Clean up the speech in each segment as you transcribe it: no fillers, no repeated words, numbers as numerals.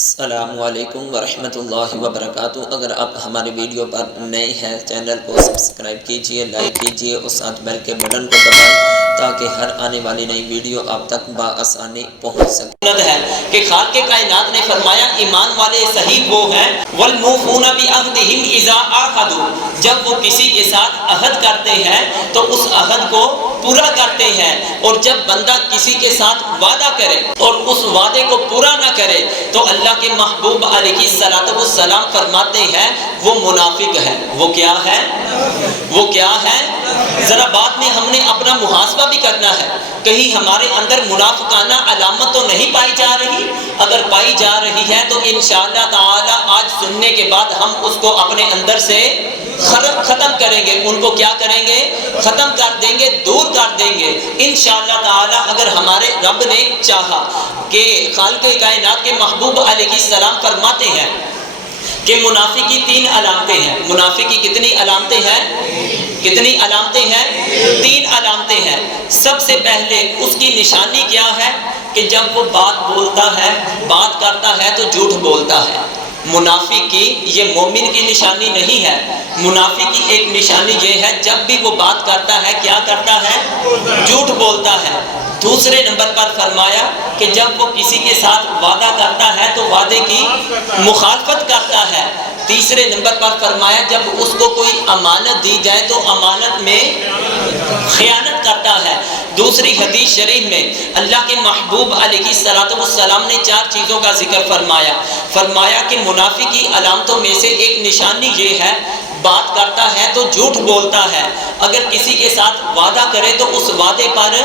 السلام علیکم ورحمۃ اللہ وبرکاتہ۔ اگر آپ ہمارے ویڈیو پر نئے ہیں چینل کو سبسکرائب کیجئے، لائک کیجئے اور ساتھ بیل کے بٹن کو دبائیں تاکہ ہر آنے والی نئی ویڈیو آپ تک بآسانی پہنچ سکے۔ ہے کہ خالق کائنات نے فرمایا ایمان والے صحیح وہ ہیں والموفون بعہدہم اذا عاہدوا، جب وہ کسی کے ساتھ عہد کرتے ہیں تو اس عہد کو پورا کرتے ہیں، اور جب بندہ کسی کے ساتھ وعدہ کرے اور اس وعدے کو پورا نہ کرے تو اللہ کے محبوب علیہ السلام فرماتے ہیں وہ منافق ہے۔ وہ کیا ہے؟ وہ کیا ہے؟ ذرا بعد میں ہم نے اپنا محاسبہ بھی کرنا ہے، کہیں ہمارے اندر منافقانہ علامت تو نہیں پائی جا رہی؟ اگر پائی جا رہی ہے تو انشاءاللہ تعالی آج سننے کے بعد ہم اس کو اپنے اندر سے ختم کریں گے، ان کو کیا کریں گے؟ ختم کر دیں گے، دور کر دیں گے انشاءاللہ تعالی، اگر ہمارے رب نے چاہا۔ کہ خالق کائنات کے محبوب علیہ السلام فرماتے ہیں کہ منافق کی 3 علامتیں ہیں۔ منافق کی کتنی علامتیں ہیں؟ کتنی علامتیں ہیں؟ 3 علامتیں ہیں۔ سب سے پہلے اس کی نشانی کیا ہے؟ کہ جب وہ بات بولتا ہے، بات کرتا ہے تو جھوٹ بولتا ہے۔ منافق کی یہ مومن کی نشانی نہیں ہے، منافق کی ایک نشانی یہ ہے جب بھی وہ بات کرتا ہے کیا کرتا ہے؟ جھوٹ بولتا ہے۔ دوسرے نمبر پر فرمایا کہ جب وہ کسی کے ساتھ وعدہ کرتا ہے تو وعدے کی مخالفت کرتا ہے۔ تیسرے نمبر پر فرمایا جب اس کو کوئی امانت دی جائے تو امانت میں خیانت کرتا ہے۔ دوسری حدیث شریف میں اللہ کے محبوب علیہ السلام نے 4 چیزوں کا ذکر فرمایا کہ منافق کی علامتوں میں سے ایک نشانی یہ ہے بات کرتا ہے تو جھوٹ بولتا ہے، اگر کسی کے ساتھ وعدہ کرے تو اس وعدے پر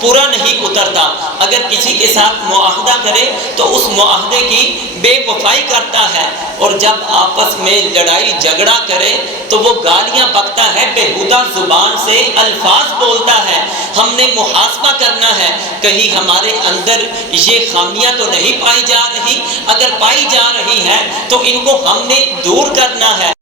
پورا نہیں اترتا، اگر کسی کے ساتھ معاہدہ کرے تو اس معاہدے کی بے وفائی کرتا ہے، اور جب آپس میں لڑائی جھگڑا کرے تو وہ گالیاں بکتا ہے، بےہودہ زبان سے الفاظ بولتا ہے۔ ہم نے محاسبہ کرنا ہے کہیں ہمارے اندر یہ خامیاں تو نہیں پائی جا رہی، اگر پائی جا رہی ہے تو ان کو ہم نے دور کرنا ہے۔